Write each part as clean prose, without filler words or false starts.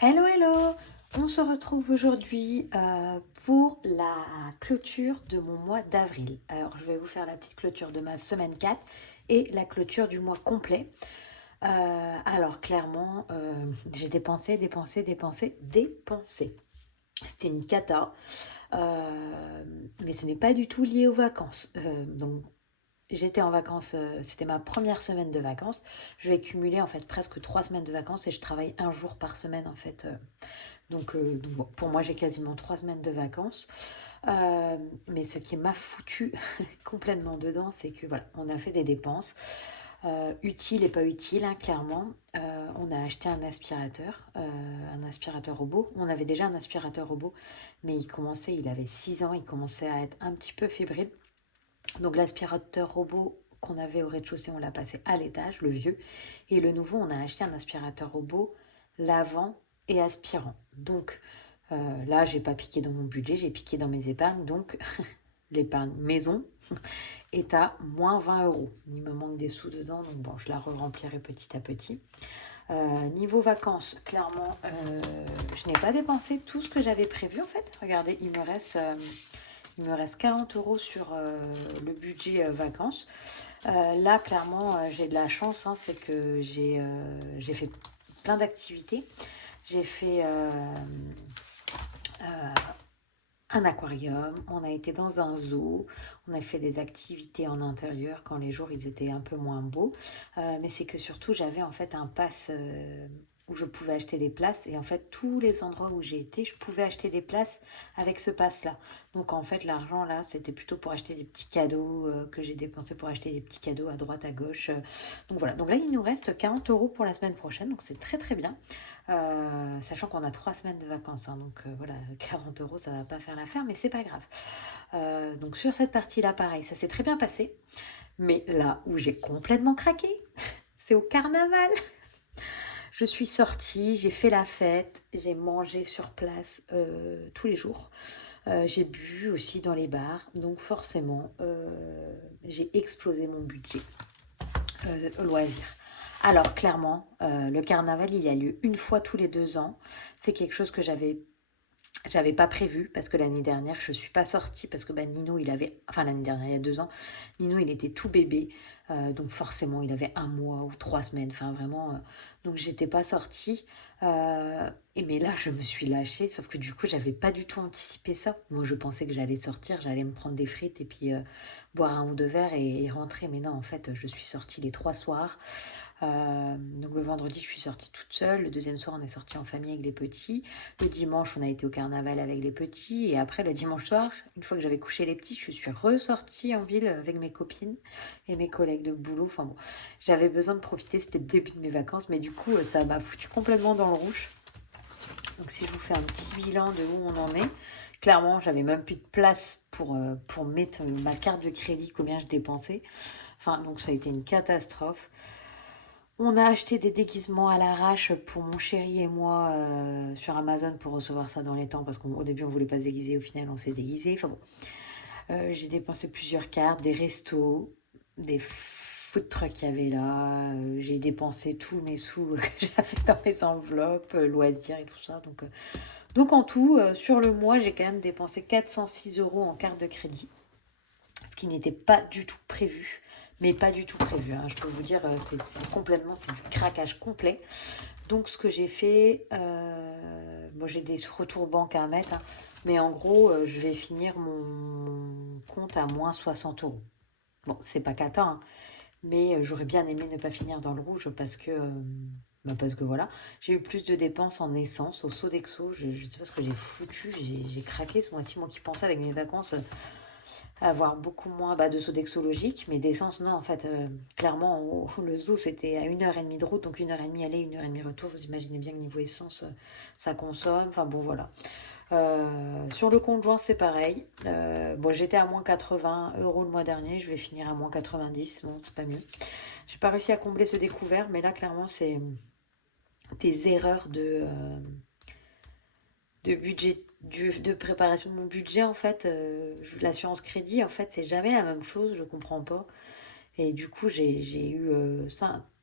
Hello, hello! On se retrouve aujourd'hui pour la clôture de mon mois d'avril. Alors, je vais vous faire la petite clôture de ma semaine 4 et la clôture du mois complet. Alors, clairement, j'ai dépensé, dépensé, dépensé, dépensé. C'était une cata, mais ce n'est pas du tout lié aux vacances. Donc, j'étais en vacances, c'était ma première semaine de vacances. Je vais cumuler en fait presque 3 semaines de vacances et je travaille un jour par semaine en fait. Donc bon, pour moi, j'ai quasiment 3 semaines de vacances. Mais ce qui m'a foutu complètement dedans, c'est que voilà, on a fait des dépenses utiles et pas utiles, hein, clairement. On a acheté un aspirateur robot. On avait déjà un aspirateur robot, mais il avait 6 ans, il commençait à être un petit peu fébrile. Donc l'aspirateur robot qu'on avait au rez-de-chaussée, on l'a passé à l'étage, le vieux. Et le nouveau, on a acheté un aspirateur robot lavant et aspirant. Donc là, j'ai pas piqué dans mon budget, j'ai piqué dans mes épargnes. Donc l'épargne maison est à moins 20 euros. Il me manque des sous dedans, donc bon, je la remplirai petit à petit. Niveau vacances, clairement, je n'ai pas dépensé tout ce que j'avais prévu en fait. Regardez, il me reste 40 euros sur le budget vacances. Là, clairement, j'ai de la chance, hein, c'est que j'ai fait plein d'activités. J'ai fait un aquarium, on a été dans un zoo, on a fait des activités en intérieur quand les jours ils étaient un peu moins beaux. Mais c'est que surtout j'avais en fait un pass où je pouvais acheter des places et en fait tous les endroits où j'ai été, je pouvais acheter des places avec ce pass-là. Donc en fait l'argent là c'était plutôt pour acheter des petits cadeaux que j'ai dépensé pour acheter des petits cadeaux à droite à gauche. Donc voilà, donc là il nous reste 40 euros pour la semaine prochaine, donc c'est très très bien. Sachant qu'on a 3 semaines de vacances, hein, donc voilà, 40 euros, ça va pas faire l'affaire, mais c'est pas grave. Donc sur cette partie-là, pareil, ça s'est très bien passé. Mais là où j'ai complètement craqué, c'est au carnaval. Je suis sortie, j'ai fait la fête, j'ai mangé sur place tous les jours. J'ai bu aussi dans les bars, donc forcément, j'ai explosé mon budget loisirs. Alors clairement, le carnaval, il a lieu une fois tous les 2 ans. C'est quelque chose que j'avais pas prévu parce que l'année dernière, je suis pas sortie parce que bah, Nino, il avait, enfin l'année dernière, il y a 2 ans, Nino, il était tout bébé, donc forcément, il avait un mois ou 3 semaines, enfin vraiment, donc j'étais pas sortie. Et mais là, je me suis lâchée, sauf que du coup, j'avais pas du tout anticipé ça. Moi, je pensais que j'allais sortir, j'allais me prendre des frites et puis boire un ou deux verres et rentrer, mais non, en fait, je suis sortie les 3 soirs. Donc le vendredi, je suis sortie toute seule. Le deuxième soir, on est sorti en famille avec les petits. Le dimanche, on a été au carnaval avec les petits. Et après, le dimanche soir, une fois que j'avais couché les petits, je suis ressortie en ville avec mes copines et mes collègues de boulot. Enfin bon, j'avais besoin de profiter. C'était le début de mes vacances. Mais du coup, ça m'a foutu complètement dans le rouge. Donc si je vous fais un petit bilan de où on en est, clairement, j'avais même plus de place pour mettre ma carte de crédit, combien je dépensais. Enfin, donc ça a été une catastrophe. On a acheté des déguisements à l'arrache pour mon chéri et moi sur Amazon pour recevoir ça dans les temps parce qu'au début on voulait pas se déguiser, au final on s'est déguisé. Enfin bon, j'ai dépensé plusieurs cartes, des restos, des food trucks qu'il y avait là. J'ai dépensé tous mes sous que j'avais dans mes enveloppes, loisirs et tout ça. Donc en tout, sur le mois, j'ai quand même dépensé 406 euros en carte de crédit, ce qui n'était pas du tout prévu. Mais pas du tout prévu, hein. Je peux vous dire, c'est du craquage complet. Donc ce que j'ai fait, moi j'ai des retours banques à mettre, hein, mais en gros, je vais finir mon compte à moins 60 euros. Bon, c'est pas cata, hein, mais j'aurais bien aimé ne pas finir dans le rouge parce que voilà, j'ai eu plus de dépenses en essence, au Sodexo. Je ne sais pas ce que j'ai foutu, j'ai craqué ce mois-ci, moi qui pensais avec mes vacances avoir beaucoup moins de Sodexo logique, mais d'essence, non, en fait, clairement, le zoo, c'était à 1h30 de route, donc 1h30 aller, 1h30 retour. Vous imaginez bien que niveau essence, ça consomme. Enfin bon, voilà. Sur le compte joint, c'est pareil. Bon, j'étais à moins 80 euros le mois dernier, je vais finir à moins 90, bon, c'est pas mieux. J'ai pas réussi à combler ce découvert, mais là, clairement, c'est des erreurs de budget, de préparation de mon budget en fait. L'assurance crédit en fait c'est jamais la même chose, je comprends pas. Et du coup j'ai eu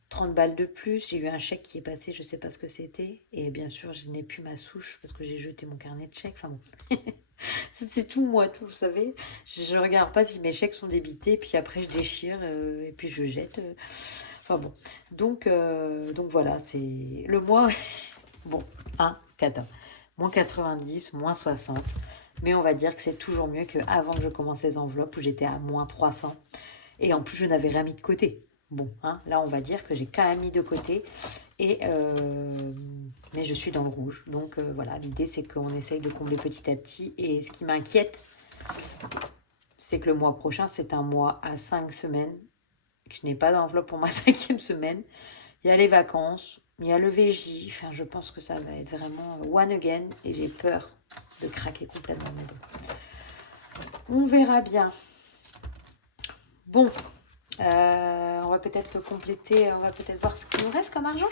30 balles de plus. J'ai eu un chèque qui est passé, je ne sais pas ce que c'était. Et bien sûr, je n'ai plus ma souche parce que j'ai jeté mon carnet de chèques. Enfin bon, c'est tout moi, tout, vous savez. Je ne regarde pas si mes chèques sont débités, puis après je déchire et puis je jette. Enfin bon, donc voilà, c'est le mois. Bon, cata. Moins 90, moins 60. Mais on va dire que c'est toujours mieux qu'avant que je commence les enveloppes où j'étais à moins 300. Et en plus, je n'avais rien mis de côté. Bon, là, on va dire que j'ai quand même mis de côté. Mais je suis dans le rouge. Donc voilà, l'idée, c'est qu'on essaye de combler petit à petit. Et ce qui m'inquiète, c'est que le mois prochain, c'est un mois à 5 semaines. Que je n'ai pas d'enveloppe pour ma 5e semaine. Il y a les vacances, il y a le VJ. Enfin, je pense que ça va être vraiment one again. Et j'ai peur de craquer complètement. Mais bon, on verra bien. Bon, on va peut-être compléter, on va peut-être voir ce qu'il nous reste comme argent.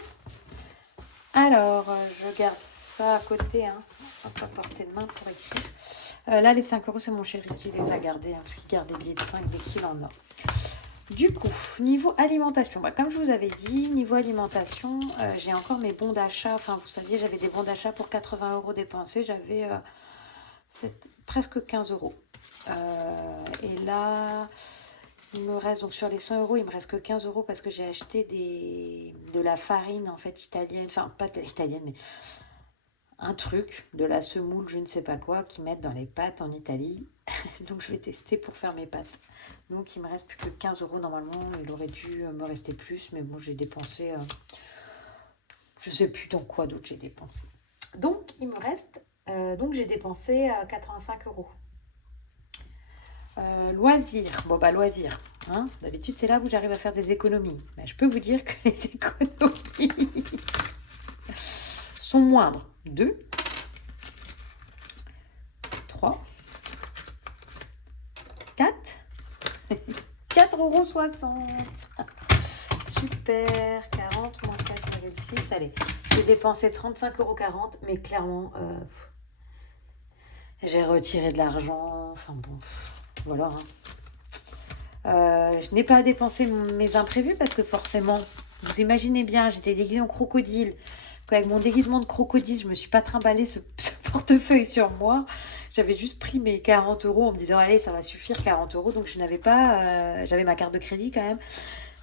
Alors, je garde ça à côté, on va pas porter de main pour écrire. Là, les 5 euros, c'est mon chéri qui les a gardés, parce qu'il garde des billets de 5 dès qu'il en a. Du coup, niveau alimentation, comme je vous avais dit, niveau alimentation, j'ai encore mes bons d'achat. Enfin, vous saviez, j'avais des bons d'achat pour 80 euros dépensés. J'avais presque 15 euros. Et là, il me reste, donc sur les 100 euros, il me reste que 15 euros parce que j'ai acheté de la farine, en fait, italienne. Enfin, pas italienne, mais un truc, de la semoule, je ne sais pas quoi, qu'ils mettent dans les pâtes en Italie. Donc, je vais tester pour faire mes pâtes. Donc, il me reste plus que 15 euros normalement. Il aurait dû me rester plus, mais bon, j'ai dépensé... je ne sais plus dans quoi d'autre j'ai dépensé. Donc, il me reste... donc, j'ai dépensé 85 euros. Loisirs. Bon, loisirs. D'habitude, c'est là où j'arrive à faire des économies. Je peux vous dire que les économies sont moindres. 2, 3, 4, 4,60 €. Super, 40 moins 4,6. Allez, j'ai dépensé 35,40 €, mais clairement, j'ai retiré de l'argent. Enfin bon, voilà. Je n'ai pas dépensé mes imprévus parce que forcément, vous imaginez bien, j'étais déguisée en crocodile. Avec mon déguisement de crocodile, je ne me suis pas trimballé ce portefeuille sur moi. J'avais juste pris mes 40 euros en me disant, allez, ça va suffire, 40 euros. Donc, je n'avais pas... j'avais ma carte de crédit quand même.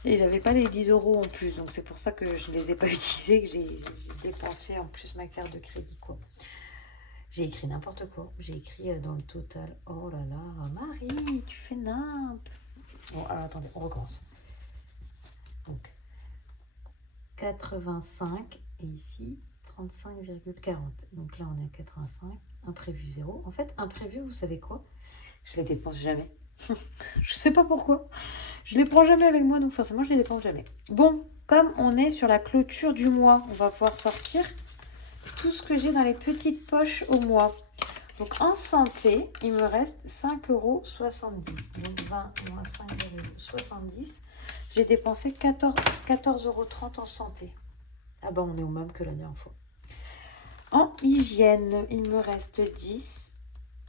Et je n'avais pas les 10 euros en plus. Donc, c'est pour ça que je ne les ai pas utilisés, que j'ai dépensé en plus ma carte de crédit, quoi. J'ai écrit n'importe quoi. J'ai écrit dans le total. Oh là là, Marie, tu fais nimp. Bon, alors attendez, on recommence. Donc, 85 et ici 35,40. Donc là, on est à 85. Imprévu 0. En fait, imprévu, vous savez quoi? Je les dépense jamais. Je sais pas pourquoi. Je les prends jamais avec moi, donc forcément, je les dépense jamais. Bon, comme on est sur la clôture du mois, on va pouvoir sortir tout ce que j'ai dans les petites poches au mois. Donc, en santé, il me reste 5,70 €. Donc, 20 moins 5,70 €. J'ai dépensé 14,30 € en santé. Ah on est au même que la dernière fois. En hygiène, il me reste 10.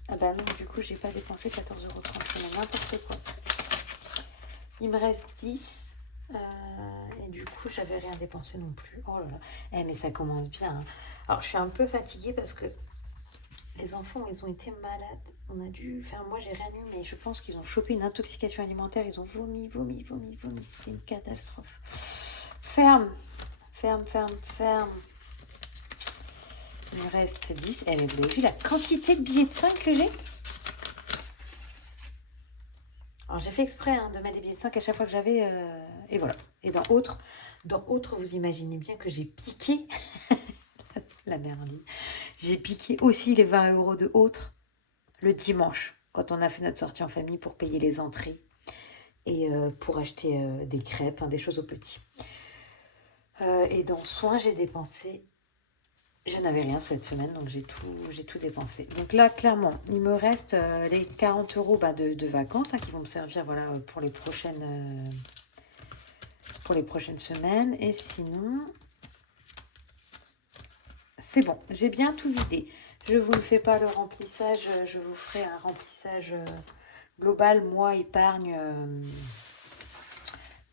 Ah non, du coup, j'ai pas dépensé 14,30 €. C'est n'importe quoi. Il me reste 10. Et du coup, j'avais rien dépensé non plus. Oh là là. Mais ça commence bien. Alors, je suis un peu fatiguée parce que les enfants, ils ont été malades. On a dû... Enfin, moi, j'ai rien eu, mais je pense qu'ils ont chopé une intoxication alimentaire. Ils ont vomi. C'était une catastrophe. Ferme. Il me reste 10. Mais vous avez vu la quantité de billets de 5 que j'ai? Alors, j'ai fait exprès de mettre des billets de 5 à chaque fois que j'avais... et voilà. Et dans autres, vous imaginez bien que j'ai piqué... la merde. J'ai piqué aussi les 20 € de autres le dimanche, quand on a fait notre sortie en famille pour payer les entrées et pour acheter des crêpes, des choses aux petits. Et dans soins, j'ai dépensé... Je n'avais rien cette semaine, donc j'ai tout dépensé. Donc là, clairement, il me reste les 40 € de vacances qui vont me servir pour les prochaines semaines. Et sinon, c'est bon, j'ai bien tout vidé. Je ne vous fais pas le remplissage, je vous ferai un remplissage global, moi, épargne,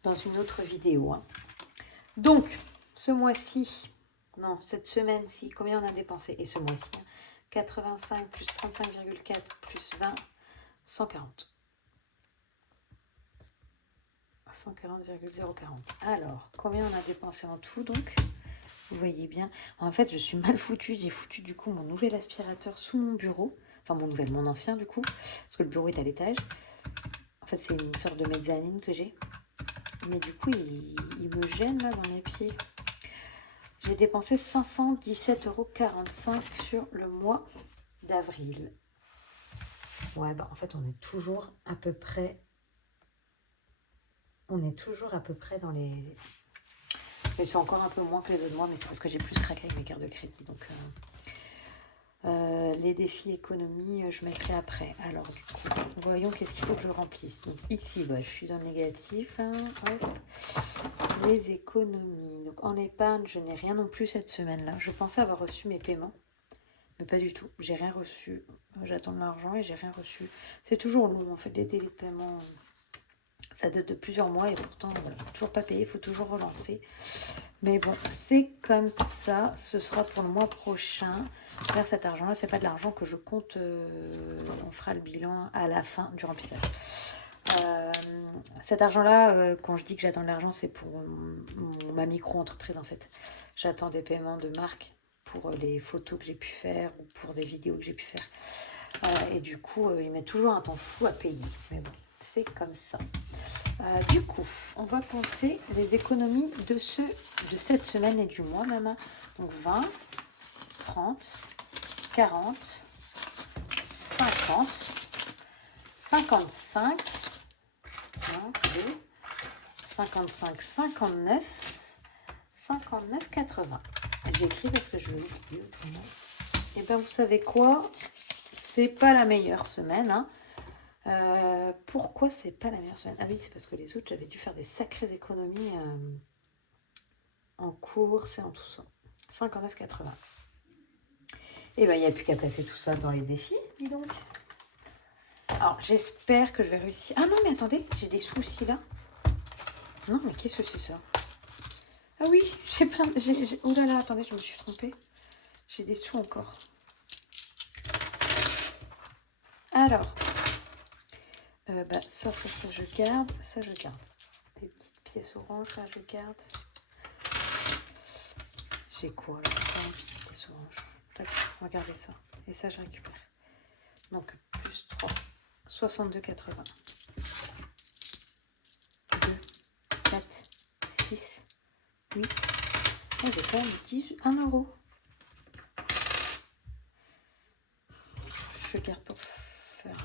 dans une autre vidéo. Donc, ce mois-ci, non, cette semaine-ci, combien on a dépensé? Et ce mois-ci, 85 plus 35,4 plus 20, 140. 140,040. Alors, combien on a dépensé en tout donc? Vous voyez bien. En fait, je suis mal foutue. J'ai foutu du coup mon nouvel aspirateur sous mon bureau. Enfin, mon ancien du coup. Parce que le bureau est à l'étage. En fait, c'est une sorte de mezzanine que j'ai. Mais du coup, il me gêne là dans mes pieds. J'ai dépensé 517,45 € sur le mois d'avril. Ouais, bah en fait, on est toujours à peu près... On est toujours à peu près dans les... Mais c'est encore un peu moins que les autres mois, mais c'est parce que j'ai plus craqué avec mes cartes de crédit. Donc, les défis économie, je mettrai après. Alors, du coup, voyons qu'est-ce qu'il faut que je remplisse. Donc, ici, bah, je suis dans le négatif. Hein, hop. Les économies. Donc, en épargne, je n'ai rien non plus cette semaine-là. Je pensais avoir reçu mes paiements, mais pas du tout. J'ai rien reçu. J'attends de l'argent et j'ai rien reçu. C'est toujours long, en fait, les délais de paiement. Ça date de plusieurs mois et pourtant, voilà, toujours pas payé, il faut toujours relancer. Mais bon, c'est comme ça. Ce sera pour le mois prochain. Vers cet argent-là, c'est pas de l'argent que je compte. On fera le bilan à la fin du remplissage. Cet argent-là, quand je dis que j'attends de l'argent, c'est pour ma micro-entreprise en fait. J'attends des paiements de marque pour les photos que j'ai pu faire ou pour des vidéos que j'ai pu faire. Et du coup, ils mettent toujours un temps fou à payer. Mais bon, c'est comme ça. Du coup, on va compter les économies de cette semaine et du mois, Nana. Donc 20, 30, 40, 50, 55, 1, 2, 55, 59, 59, 80. J'ai écrit parce que je vais oublier autrement. Et bien, vous savez quoi? C'est pas la meilleure semaine, hein. Pourquoi c'est pas la meilleure semaine? Ah oui, c'est parce que les autres, j'avais dû faire des sacrées économies en course et en tout ça. 59,80. Et ben, il n'y a plus qu'à placer tout ça dans les défis, dis donc. Alors, j'espère que je vais réussir. Ah non, mais attendez, j'ai des soucis là. Non, mais qu'est-ce que c'est ça? Ah oui, j'ai plein... Oh là là, attendez, je me suis trompée. J'ai des sous encore. Alors... ça, je garde. Ça, je garde. Les petites pièces oranges, ça, je garde. J'ai quoi là? Une petite pièce orange. Tac, regardez ça. Et ça, je récupère. Donc, plus 3. 62,80. 2, 4, 6, 8. Oh, j'ai quand même 1 €. Je garde pour faire...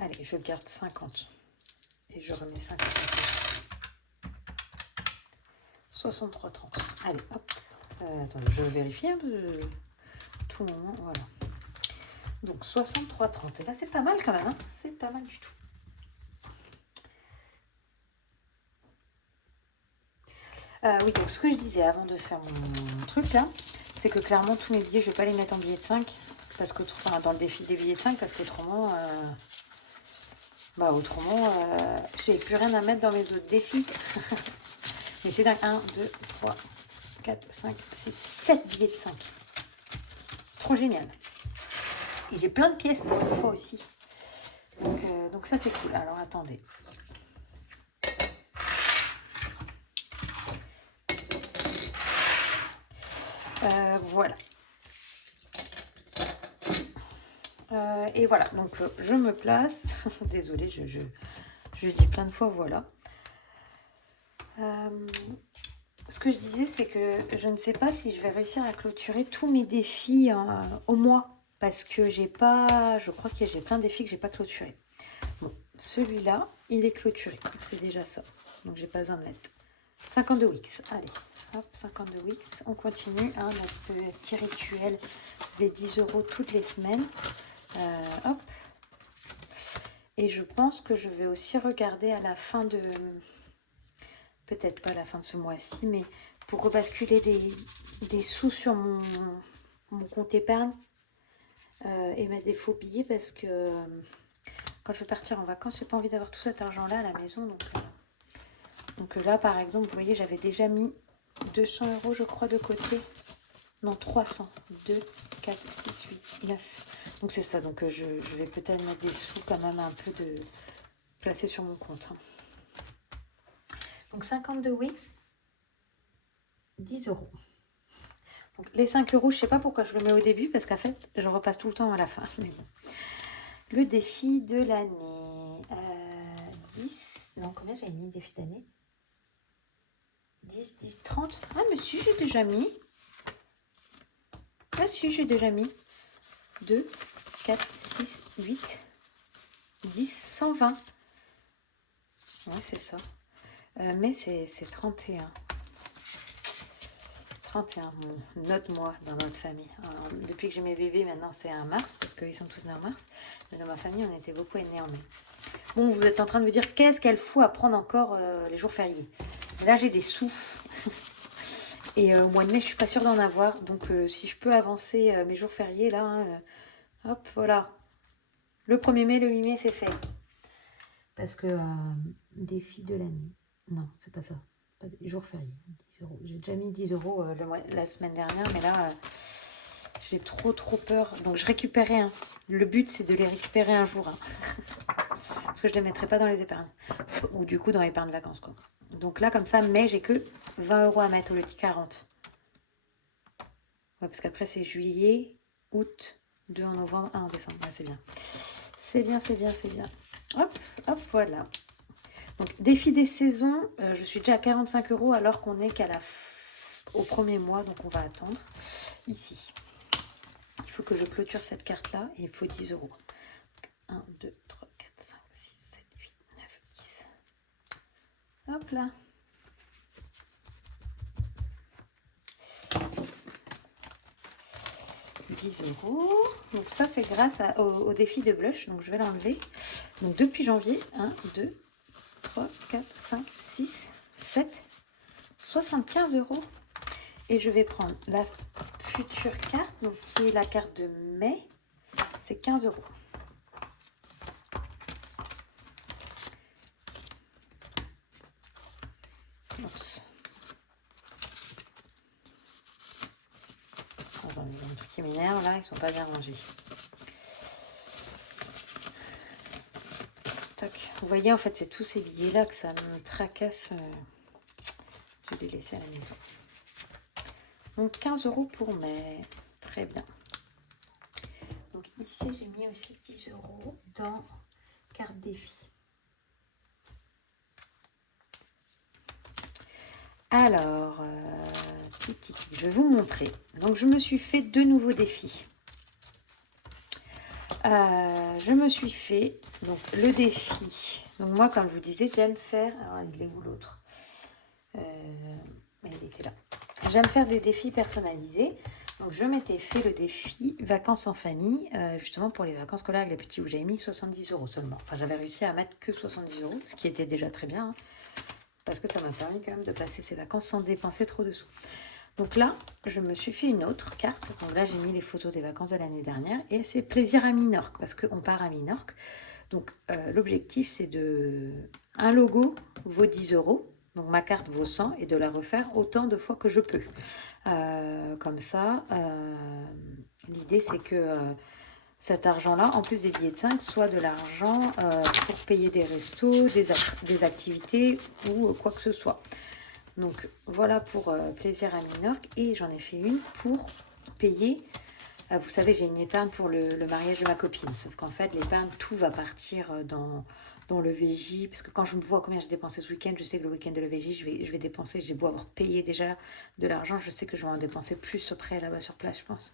Allez, je garde 50. Et je remets 50. 63,30. Allez, hop. Attendez, je vérifie un peu. Tout le moment, voilà. Donc 63,30. Et là, c'est pas mal quand même. Hein, c'est pas mal du tout. Oui, donc ce que je disais avant de faire mon truc là, c'est que clairement, tous mes billets, je vais pas les mettre en billets de 5. Parce que, enfin, dans le défi des billets de 5, parce qu'autrement... j'ai plus rien à mettre dans mes autres défis. Mais c'est dingue. 1, 2, 3, 4, 5, 6, 7 billets de 5. C'est trop génial. Et j'ai plein de pièces pour une fois aussi. Donc ça, c'est cool. Alors, attendez. Voilà. Et voilà. Donc, je me place. Désolée, je dis plein de fois voilà. Ce que je disais, c'est que je ne sais pas si je vais réussir à clôturer tous mes défis au mois. Parce que j'ai pas... Je crois que j'ai plein de défis que j'ai pas clôturés. Bon, celui-là, il est clôturé. C'est déjà ça. Donc, j'ai pas besoin de mettre 52 Wix. Allez, hop, 52 Wix. On continue. Hein, notre petit rituel des 10 € toutes les semaines. Hop. Et je pense que je vais aussi regarder à la fin de... Peut-être pas à la fin de ce mois-ci, mais pour rebasculer des sous sur mon compte épargne et mettre des faux billets parce que quand je vais partir en vacances, j'ai pas envie d'avoir tout cet argent-là à la maison. Donc Donc là, par exemple, vous voyez, j'avais déjà mis 200 € je crois de côté. Non, 300. 2, 4, 6, 8, 9. Donc c'est ça. Donc je vais peut-être mettre des sous quand même un peu de placer sur mon compte. Donc 52 Wix, 10 €. Donc les 5 €, je ne sais pas pourquoi je le mets au début, parce qu'en fait, je repasse tout le temps à la fin. Mais bon. Le défi de l'année. 10. Non, combien j'avais mis le défi d'année 10, 10, 30. Ah, mais si, j'ai déjà mis. Ah, si, j'ai déjà mis. 2, 4, 6, 8, 10, 120. Ouais, c'est ça. Mais c'est 31. 31, bon, note-moi dans notre famille. Alors, depuis que j'ai mes bébés, maintenant c'est un mars, parce qu'ils sont tous nés en mars. Mais dans ma famille, on était beaucoup nés en mai. Bon, vous êtes en train de me dire, qu'est-ce qu'elle fout à prendre encore les jours fériés? Là, j'ai des sous. Et au mois de mai, je suis pas sûre d'en avoir. Donc, si je peux avancer mes jours fériés, là, hein, hop, voilà. Le 1er mai, le 8 mai, c'est fait. Parce que défi de l'année. Non, c'est pas ça. Pas des jours fériés. 10 €. J'ai déjà mis 10 € la semaine dernière, mais là, j'ai trop peur. Donc, je récupérais un. Le but, c'est de les récupérer un jour. Hein. Parce que je ne les mettrai pas dans les épargnes. Ou du coup, dans l'épargne vacances, quoi. Donc là, comme ça, mai, j'ai que 20 € à mettre au lieu de 40. Ouais, parce qu'après, c'est juillet, août, 2 en novembre, 1 en décembre. Ouais, c'est bien. C'est bien, c'est bien, c'est bien. Hop, hop, voilà. Donc, défi des saisons, je suis déjà à 45 € alors qu'on n'est qu'à au 1er mois, donc on va attendre ici. Il faut que je clôture cette carte-là et il faut 10 €. 1, 2, 3, 4, 5, 6, 7, 8, 9, 10. Hop là. €. Donc ça, c'est grâce au défi de blush. Donc je vais l'enlever. Donc depuis janvier, 1, 2, 3, 4, 5, 6, 7, 75 €. Et je vais prendre la future carte, donc qui est la carte de mai. C'est 15 €. Oups. Un truc qui m'énerve là, ils sont pas bien rangés. Tac. Vous voyez, en fait, c'est tous ces billets là que ça me tracasse. Je vais les laisser à la maison. Donc 15 € pour mai. Très bien. Donc ici, j'ai mis aussi 10 € dans carte défi. Alors, je vais vous montrer. Donc, je me suis fait 2 nouveaux défis. Je me suis fait donc le défi. Donc, moi, comme je vous disais, j'aime faire. Alors, il est où l'autre? Il était là. J'aime faire des défis personnalisés. Donc, je m'étais fait le défi vacances en famille, justement pour les vacances scolaires avec les petits, où j'avais mis 70 € seulement. Enfin, j'avais réussi à mettre que 70 €, ce qui était déjà très bien. Hein. Parce que ça m'a permis quand même de passer ces vacances sans dépenser trop de sous. Donc là, je me suis fait une autre carte. Donc là, j'ai mis les photos des vacances de l'année dernière. Et c'est plaisir à Minorque, parce qu'on part à Minorque. Donc l'objectif, c'est de... Un logo vaut 10 €. Donc ma carte vaut 100 et de la refaire autant de fois que je peux. Comme ça, l'idée, c'est que... cet argent-là, en plus des billets de 5, soit de l'argent pour payer des restos, des activités ou quoi que ce soit. Donc voilà pour plaisir à Minorque. Et j'en ai fait une pour payer. Vous savez, j'ai une épargne pour le mariage de ma copine. Sauf qu'en fait, l'épargne, tout va partir dans le VJ. Parce que quand je me vois combien j'ai dépensé ce week-end, je sais que le week-end de le VJ, je vais dépenser. J'ai beau avoir payé déjà de l'argent, je sais que je vais en dépenser plus auprès là-bas sur place, je pense.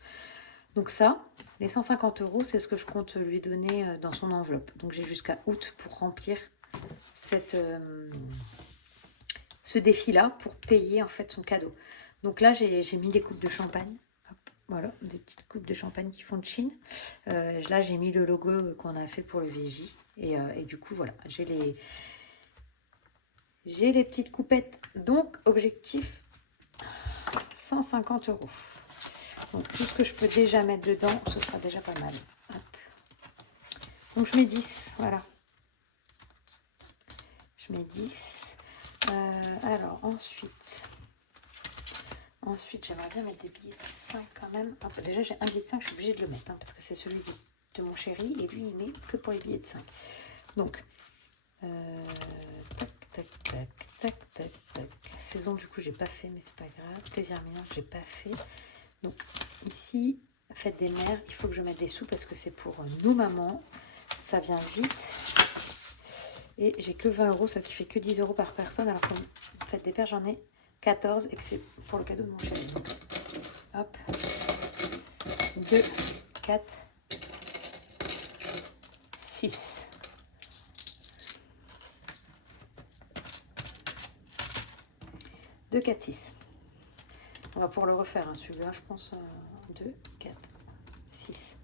Donc ça, les 150 €, c'est ce que je compte lui donner dans son enveloppe. Donc j'ai jusqu'à août pour remplir ce défi-là, pour payer en fait son cadeau. Donc là, j'ai mis des coupes de champagne. Hop, voilà, des petites coupes de champagne qui font de Chine. Là, j'ai mis le logo qu'on a fait pour le VJ. Et du coup, voilà, j'ai les petites coupettes. Donc, objectif, 150 €. Donc, tout ce que je peux déjà mettre dedans, ce sera déjà pas mal. Hop. Donc, je mets 10, voilà. Je mets 10. Alors, ensuite, j'aimerais bien mettre des billets de 5 quand même. Enfin, déjà, j'ai un billet de 5, je suis obligée de le mettre, hein, parce que c'est celui de mon chéri, et lui, il met que pour les billets de 5. Donc, tac, tac, tac, tac, tac, tac. Saison, du coup, j'ai pas fait, mais c'est pas grave. Plaisir mineur, j'ai pas fait. Donc, ici, fête des mères, il faut que je mette des sous parce que c'est pour nous, mamans. Ça vient vite. Et j'ai que 20 euros, ça qui fait que 10 euros par personne, alors que fête des pères, j'en ai 14 et que c'est pour le cadeau de mon chéri. Donc, hop, 2, 4, 6. Deux, 4, 6. On va pouvoir le refaire, hein, celui-là, je pense. 2, 4, 6.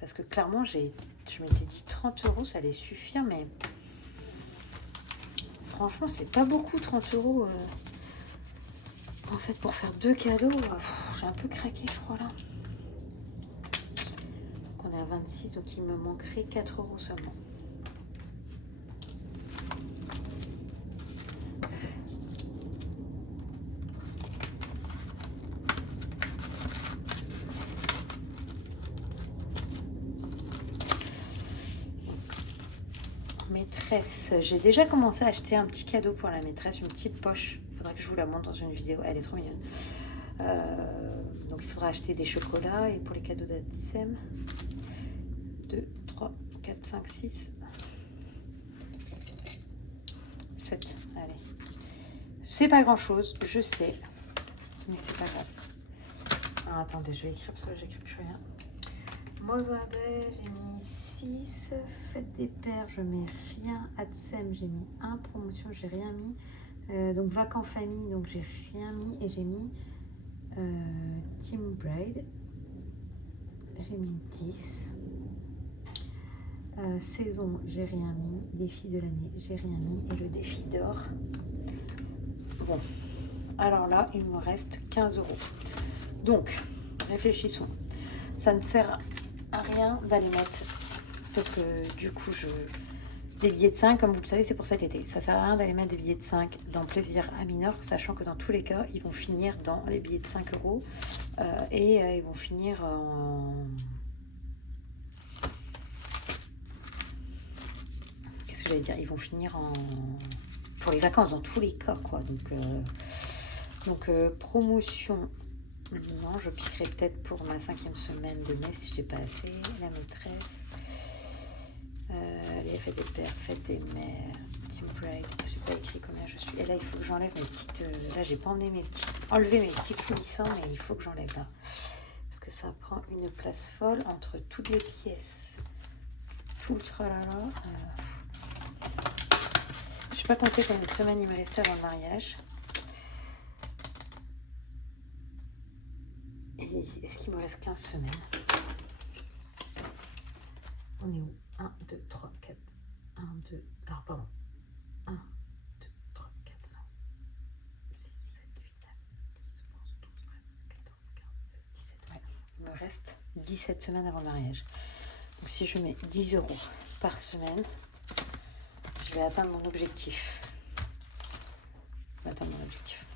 Parce que clairement, je m'étais dit 30 euros, ça allait suffire, mais franchement, c'est pas beaucoup, 30 euros. En fait, pour faire 2 cadeaux, j'ai un peu craqué, je crois, là. Donc, on est à 26, donc il me manquerait 4 euros seulement. Maîtresse, j'ai déjà commencé à acheter un petit cadeau pour la maîtresse, une petite poche. Il faudra que je vous la montre dans une vidéo, elle est trop mignonne. Donc il faudra acheter des chocolats et pour les cadeaux d'Adsem, 2, 3, 4, 5, 6, 7. Allez. C'est pas grand chose, je sais, mais c'est pas grave. Alors, attendez, je vais écrire parce que j'écris plus rien. Mother Day, j'ai mis 6. Fête des pères, je mets rien. Adsem, j'ai mis 1. Promotion, j'ai rien mis. Donc vacances famille, donc j'ai rien mis. Et j'ai mis Team Braid. J'ai mis 10. Saison, j'ai rien mis. Défi de l'année, j'ai rien mis. Et le défi d'or. Bon, alors là, il me reste 15 euros. Donc, réfléchissons. Ça ne sert à rien d'aller mettre, parce que du coup, les billets de 5, comme vous le savez, c'est pour cet été. Ça sert à rien d'aller mettre des billets de 5 dans Plaisir à Minorque, sachant que dans tous les cas, ils vont finir dans les billets de 5 euros et ils vont finir en... Qu'est-ce que j'allais dire? Ils vont finir en... pour les vacances, dans tous les cas, quoi. Donc promotion... Non, je piquerai peut-être pour ma 5e semaine de mai si j'ai pas assez. La maîtresse... les fêtes des pères, fêtes des mères, Team Pride, j'ai pas écrit combien je suis. Et là, il faut que j'enlève mes petites. Là, j'ai pas enlevé mes petits coulissants, mais il faut que j'enlève là. Parce que ça prend une place folle entre toutes les pièces. Tout le tralala. Je sais pas compter combien de semaines il me restait avant le mariage. Et est-ce qu'il me reste 15 semaines? On est où? 1, 2, 3, 4. 1, 2. Alors, pardon. 1, 2, 3, 4, 5, 6, 7, 8, 9, 10, 11, 12, 13, 14, 15, 16, 17. Ouais. Il me reste 17 semaines avant le mariage. Donc, si je mets 10 euros par semaine, je vais atteindre mon objectif.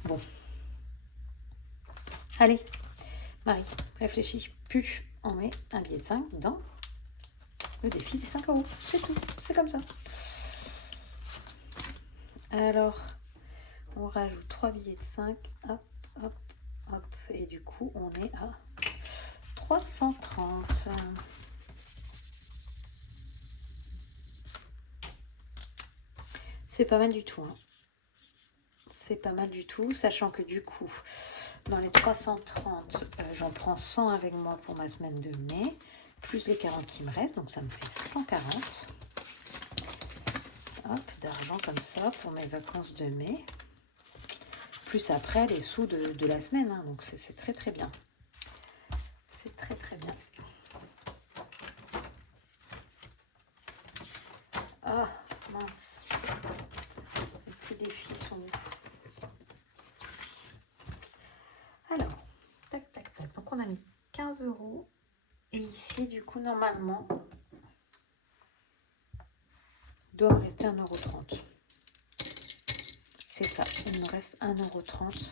Bon. Allez, Marie, réfléchis. Plus on met un billet de 5 dans le défi des 5 euros. C'est tout. C'est comme ça. Alors, on rajoute 3 billets de 5. Hop, hop, hop. Et du coup, on est à 330. C'est pas mal du tout. Hein. C'est pas mal du tout. Sachant que du coup, dans les 330, j'en prends 100 avec moi pour ma semaine de mai. Plus les 40 qui me restent. Donc, ça me fait 140. Hop, d'argent comme ça pour mes vacances de mai. Plus après les sous de la semaine. Hein, donc c'est très très bien. C'est très très bien. Ah, mince. Les petits défis sont où? Alors, tac tac tac. Donc on a mis 15 euros. Et ici, du coup, normalement, doit me rester 1,30 €. c'est ça. Il me reste 1,30 €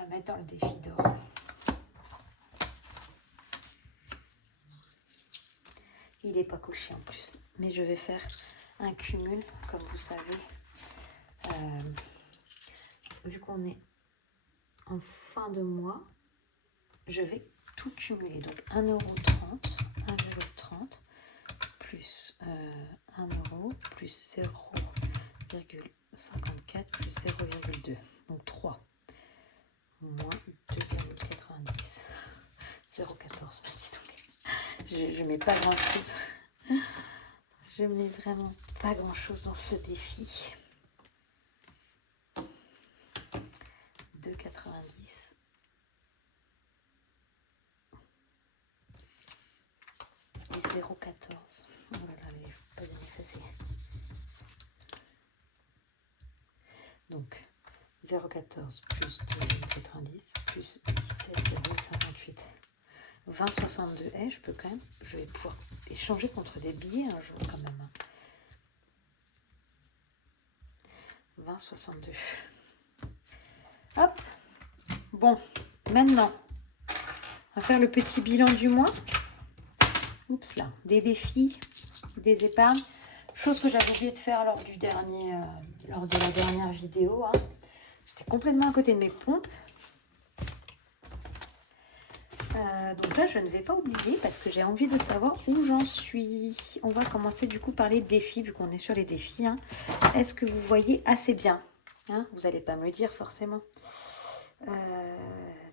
à mettre dans le défi d'or. Il n'est pas coché en plus. Mais je vais faire un cumul, comme vous savez. Vu qu'on est en fin de mois, je vais tout cumuler. Donc 1,30 plus 1 € plus 0,54 plus 0,2. Donc 3 moins 2,90. 0,14. Je mets pas grand chose. Je mets vraiment pas grand chose dans ce défi. 2,90. Et 0,14. Oh là là, il ne faut pas bien effacer. Donc 0,14 plus 2,90 plus 17,58. 20,62. Eh, je vais pouvoir échanger contre des billets un jour quand même. 20,62. Hop. Bon, maintenant, on va faire le petit bilan du mois. Oups là, des défis, des épargnes. Chose que j'avais oublié de faire lors de la dernière vidéo. Hein. J'étais complètement à côté de mes pompes. Donc là, je ne vais pas oublier parce que j'ai envie de savoir où j'en suis. On va commencer du coup par les défis, vu qu'on est sur les défis. Hein. Est-ce que vous voyez assez bien, hein? Vous n'allez pas me le dire forcément.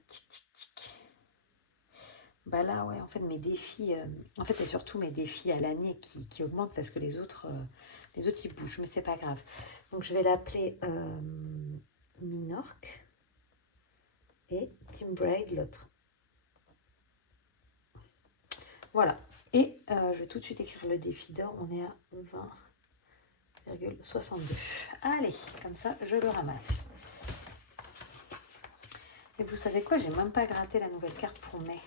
Tic, tic, tic. Bah là, ouais, en fait, mes défis, en fait, c'est surtout mes défis à l'année qui augmentent parce que les autres, ils bougent, mais c'est pas grave. Donc, je vais l'appeler Minorque et Team Braid, l'autre. Voilà. Et je vais tout de suite écrire le défi d'or. On est à 20,62. Allez, comme ça, je le ramasse. Et vous savez quoi? J'ai même pas gratté la nouvelle carte pour mai.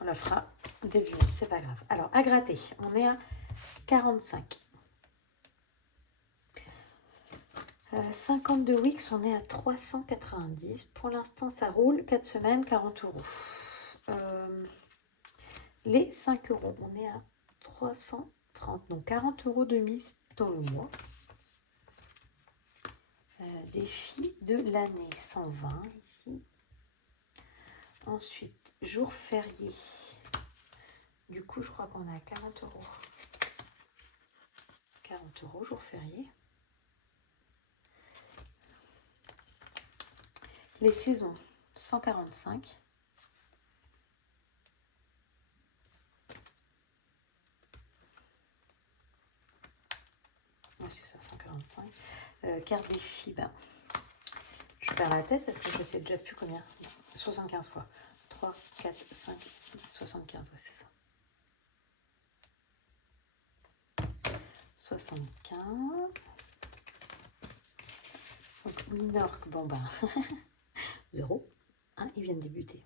On la fera début mai, c'est pas grave. Alors, à gratter, on est à 45. 52 Wix, on est à 390. Pour l'instant, ça roule. 4 semaines, 40 €. Les 5 €, on est à 330. Donc 40 € de mise dans le mois. Défi de l'année, 120 ici. Ensuite, jour férié. Du coup, je crois qu'on est à 40 €. 40 € jour férié. Les saisons, 145. Oui, c'est ça, 145. Carte défi, ben, je perds la tête parce que je sais déjà plus combien. 75 fois. 3, 4, 5, 6, 75, ouais, c'est ça. 75. Donc, Minorque, bon ben, 0. Hein, il vient de débuter.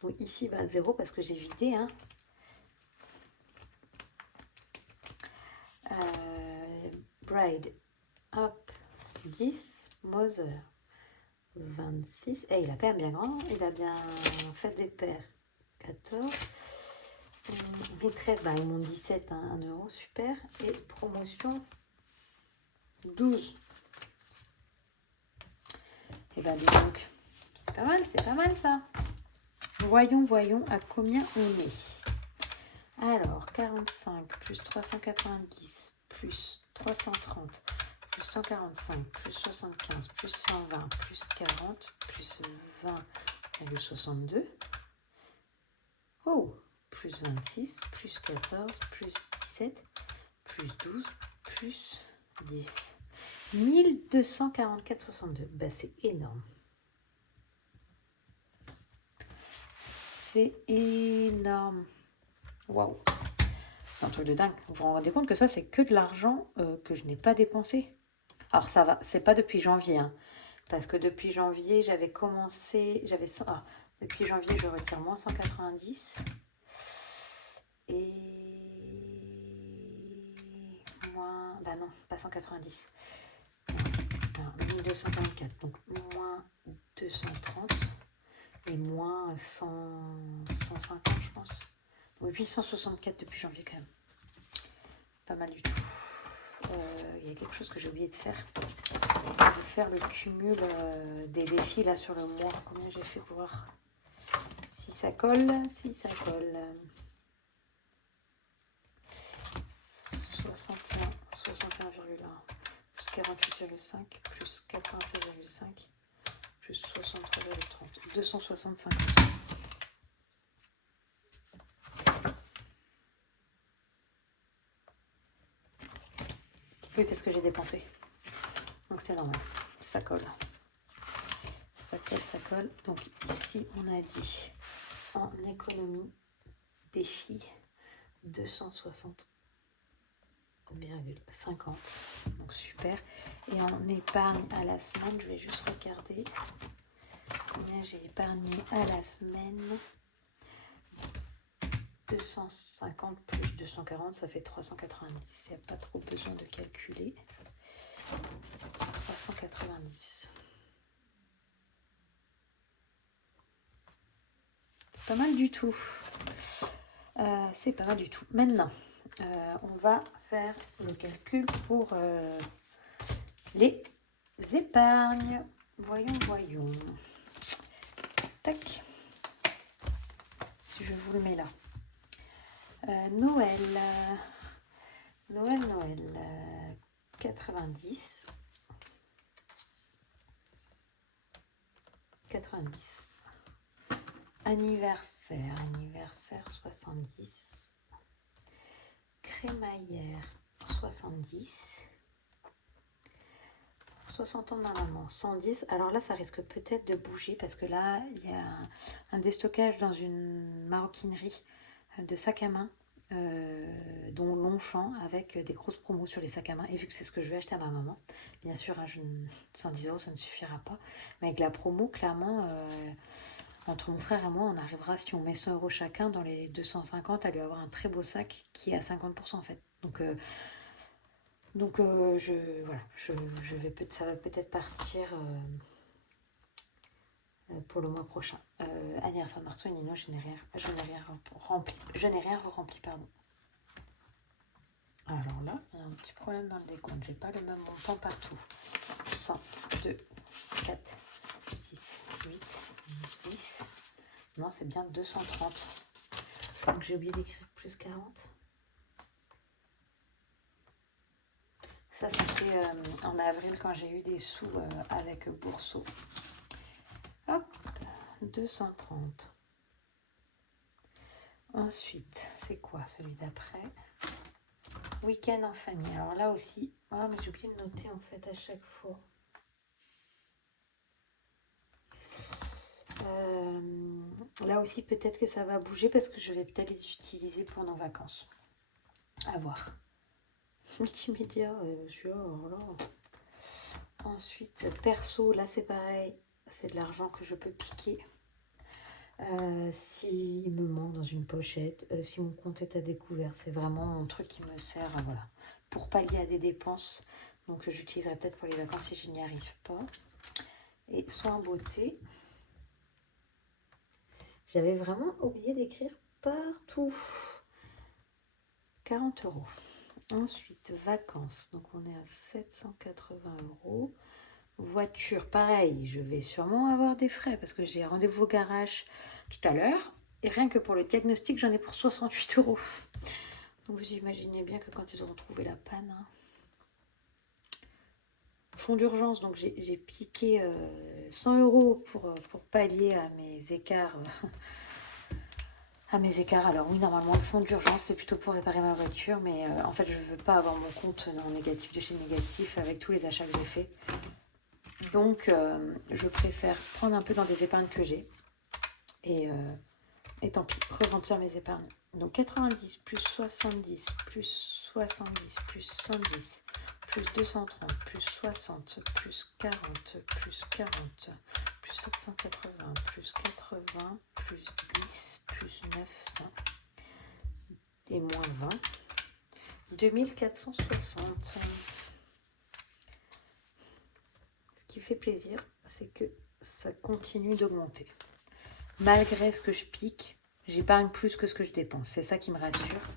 Donc ici, ben, 0 parce que j'ai vidé. Hein. Bride, hop, 10. Mother, 26. Et il a quand même bien grand. Il a bien fait des paires. 14. Maîtresse, ben, ils m'ont 17, hein, 1 €, super. Et promotion, 12. Et ben dis donc, c'est pas mal ça. Voyons à combien on est. Alors, 45 plus 390 plus 330 plus 145 plus 75 plus 120 plus 40 plus 20,62. Oh, plus 26 plus 14 plus 17 plus 12 plus 10. 1244,62. Bah, c'est énorme. C'est énorme. Waouh. C'est un truc de dingue. Vous vous rendez compte que ça, c'est que de l'argent que je n'ai pas dépensé. Alors, ça va. C'est pas depuis janvier. Hein, parce que depuis janvier, j'avais commencé... depuis janvier, je retire moins 190. Et... moins... Bah non, pas 190. Alors, 1244, donc moins 230 et moins 150, je pense. Donc 864 depuis janvier quand même. Pas mal du tout. Il y a quelque chose que j'ai oublié de faire. De faire le cumul des défis là sur le mois. Combien j'ai fait pour voir si ça colle. Si ça colle. 61,1 plus 48,5 plus 96,5 plus 63,30. 265. Oui, parce que j'ai dépensé. Donc c'est normal. Ça colle. Ça colle, ça colle. Donc ici, on a dit en économie, défi 260,50. Donc super. Et en épargne à la semaine, je vais juste regarder combien j'ai épargné à la semaine. 250 plus 240, ça fait 390. Il n'y a pas trop besoin de calculer. 390. C'est pas mal du tout. C'est pas mal du tout. Maintenant, on va faire le calcul pour les épargnes. Voyons, voyons. Tac. Si je vous le mets là. Noël. 90. 90. Anniversaire 70. Crémaillère 70. 60 ans de ma maman 110. Alors là, ça risque peut-être de bouger parce que là, il y a un déstockage dans une maroquinerie de sacs à main, dont Longchamp, avec des grosses promos sur les sacs à main. Et vu que c'est ce que je vais acheter à ma maman, bien sûr, 110 €, ça ne suffira pas. Mais avec la promo, clairement, entre mon frère et moi, on arrivera, si on met 100 € chacun, dans les 250, à lui avoir un très beau sac qui est à 50% en fait. Donc ça va peut-être partir pour le mois prochain. Anniversaire de Marceau et Nino, je n'ai rien rempli, pardon. Alors là, il y a un petit problème dans le décompte. J'ai pas le même montant partout. 100, 2, 4, 6, 8, 10. Non, c'est bien 230. Donc j'ai oublié d'écrire plus 40. Ça, c'était en avril quand j'ai eu des sous avec Bourseau. Hop, 230. Ensuite, c'est quoi celui d'après? Week-end en famille. Alors là aussi, mais j'ai oublié de noter en fait à chaque fois. Là aussi, peut-être que ça va bouger parce que je vais peut-être les utiliser pour nos vacances. À voir. Multimédia, Ensuite, perso, là c'est pareil. C'est de l'argent que je peux piquer. S'il me manque dans une pochette, si mon compte est à découvert, c'est vraiment un truc qui me sert voilà, pour pallier à des dépenses. Donc j'utiliserai peut-être pour les vacances si je n'y arrive pas. Et soins beauté. J'avais vraiment oublié d'écrire partout. 40 €. Ensuite, vacances. Donc on est à 780 €. Voiture, pareil, je vais sûrement avoir des frais parce que j'ai rendez-vous au garage tout à l'heure. Et rien que pour le diagnostic, j'en ai pour 68 €. Donc vous imaginez bien que quand ils auront trouvé la panne. Fonds d'urgence, donc j'ai piqué 100 € pour pallier à mes écarts. Alors oui, normalement, le fonds d'urgence, c'est plutôt pour réparer ma voiture. Mais en fait, je ne veux pas avoir mon compte en négatif de chez négatif avec tous les achats que j'ai faits. Donc, je préfère prendre un peu dans des épargnes que j'ai. Et tant pis, re-remplir mes épargnes. Donc 90 plus 70 plus 70 plus 110 plus 230 plus 60 plus 40 plus 40 plus 780 plus 80 plus 10 plus 900 et moins 20. 2460. fait plaisir, c'est que ça continue d'augmenter. Malgré ce que je pique, j'épargne plus que ce que je dépense. C'est ça qui me rassure.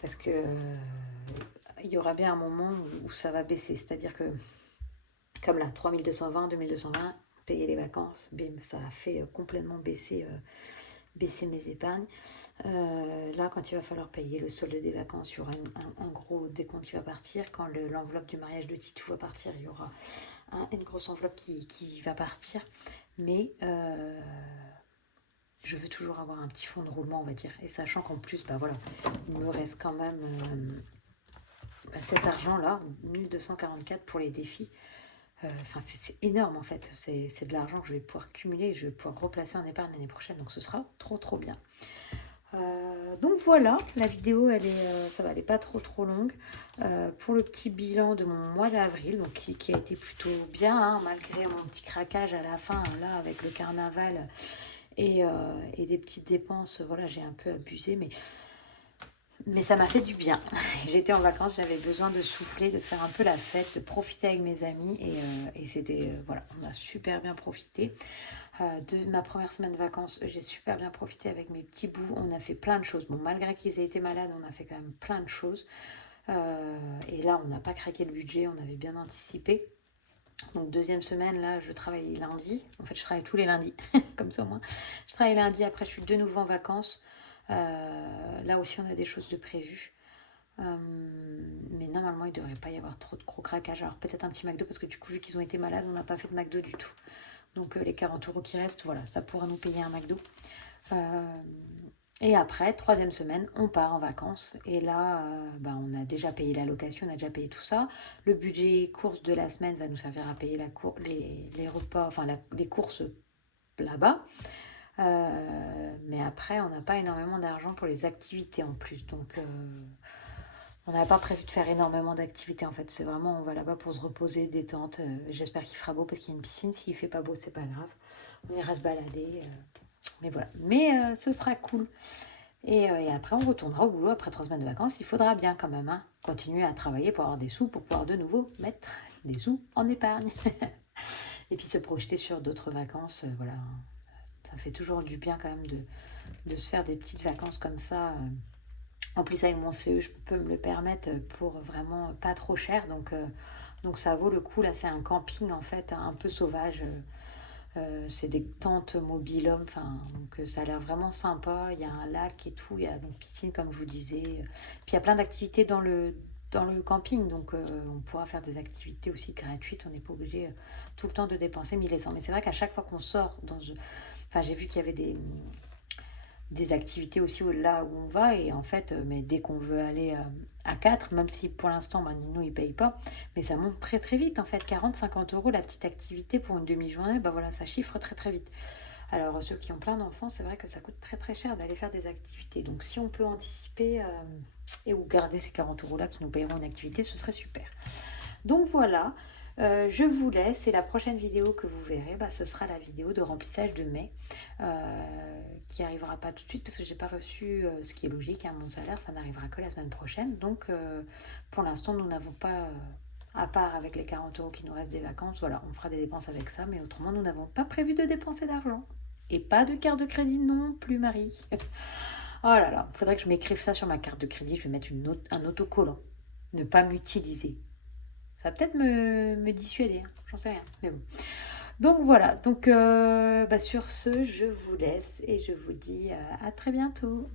Parce que il y aura bien un moment où ça va baisser. C'est-à-dire que, comme là, 3220, 2220, payer les vacances, bim, ça a fait complètement baisser mes épargnes. Là, quand il va falloir payer le solde des vacances, il y aura un gros décompte qui va partir. Quand l'enveloppe du mariage de Titou va partir, il y aura une grosse enveloppe qui va partir. Mais je veux toujours avoir un petit fonds de roulement, on va dire. Et sachant qu'en plus, bah voilà, il me reste quand même cet argent-là, 1244 pour les défis. Enfin, c'est énorme en fait. C'est de l'argent que je vais pouvoir cumuler, je vais pouvoir replacer en épargne l'année prochaine. Donc ce sera trop bien. Donc voilà, la vidéo ça va, elle est pas trop longue pour le petit bilan de mon mois d'avril, donc qui a été plutôt bien, hein, malgré mon petit craquage à la fin là avec le carnaval et des petites dépenses. Voilà, j'ai un peu abusé, mais ça m'a fait du bien. J'étais en vacances, j'avais besoin de souffler, de faire un peu la fête, de profiter avec mes amis et c'était voilà, on a super bien profité. De ma première semaine de vacances, j'ai super bien profité avec mes petits bouts. On a fait plein de choses. Bon, malgré qu'ils aient été malades, on a fait quand même plein de choses. Et là, on n'a pas craqué le budget, on avait bien anticipé. Donc deuxième semaine, là, je travaille lundi. En fait, je travaille tous les lundis, comme ça au moins. Je travaille lundi, après je suis de nouveau en vacances. Là aussi, on a des choses de prévues. Mais normalement, il ne devrait pas y avoir trop de gros craquages. Alors peut-être un petit McDo, parce que du coup, vu qu'ils ont été malades, on n'a pas fait de McDo du tout. Donc les 40 € qui restent, voilà, ça pourra nous payer un McDo. Et après, troisième semaine, on part en vacances. Et là, on a déjà payé la location, on a déjà payé tout ça. Le budget course de la semaine va nous servir à payer les repas, enfin les courses là-bas. Mais après, on n'a pas énormément d'argent pour les activités en plus. Donc, on n'avait pas prévu de faire énormément d'activités en fait. C'est vraiment, on va là-bas pour se reposer, détente. J'espère qu'il fera beau parce qu'il y a une piscine. S'il ne fait pas beau, c'est pas grave. On ira se balader. Mais voilà. Mais ce sera cool. Et après, on retournera au boulot après 3 semaines de vacances. Il faudra bien quand même continuer à travailler pour avoir des sous, pour pouvoir de nouveau mettre des sous en épargne. Et puis se projeter sur d'autres vacances. Voilà. Ça fait toujours du bien quand même de se faire des petites vacances comme ça. En plus, avec mon CE, je peux me le permettre pour vraiment pas trop cher. Donc ça vaut le coup. Là, c'est un camping en fait un peu sauvage. C'est des tentes mobil-hommes. Enfin, donc ça a l'air vraiment sympa. Il y a un lac et tout. Il y a donc piscine, comme je vous disais. Puis il y a plein d'activités dans le camping. Donc on pourra faire des activités aussi gratuites. On n'est pas obligé tout le temps de dépenser 1 100. Mais c'est vrai qu'à chaque fois qu'on sort Enfin, j'ai vu qu'il y avait des activités aussi là où on va et en fait mais dès qu'on veut aller à 4, même si pour l'instant Nino il paye pas, mais ça monte très vite en fait. 40-50 € la petite activité pour une demi-journée, voilà, ça chiffre très vite. Alors ceux qui ont plein d'enfants, c'est vrai que ça coûte très cher d'aller faire des activités, donc si on peut anticiper et ou garder ces 40 € là qui nous payeront une activité, ce serait super. Donc voilà, je vous laisse et la prochaine vidéo que vous verrez, ce sera la vidéo de remplissage de mai qui arrivera pas tout de suite parce que j'ai pas reçu ce qui est logique, mon salaire, ça n'arrivera que la semaine prochaine. Donc pour l'instant, nous n'avons pas, à part avec les 40 € qui nous restent des vacances, voilà, on fera des dépenses avec ça, mais autrement, nous n'avons pas prévu de dépenser d'argent. Et pas de carte de crédit non plus, Marie. Oh là là, il faudrait que je m'écrive ça sur ma carte de crédit, je vais mettre un autocollant. Ne pas m'utiliser. Ça va peut-être me dissuader, j'en sais rien, mais bon. Donc voilà, donc sur ce, je vous laisse et je vous dis à très bientôt.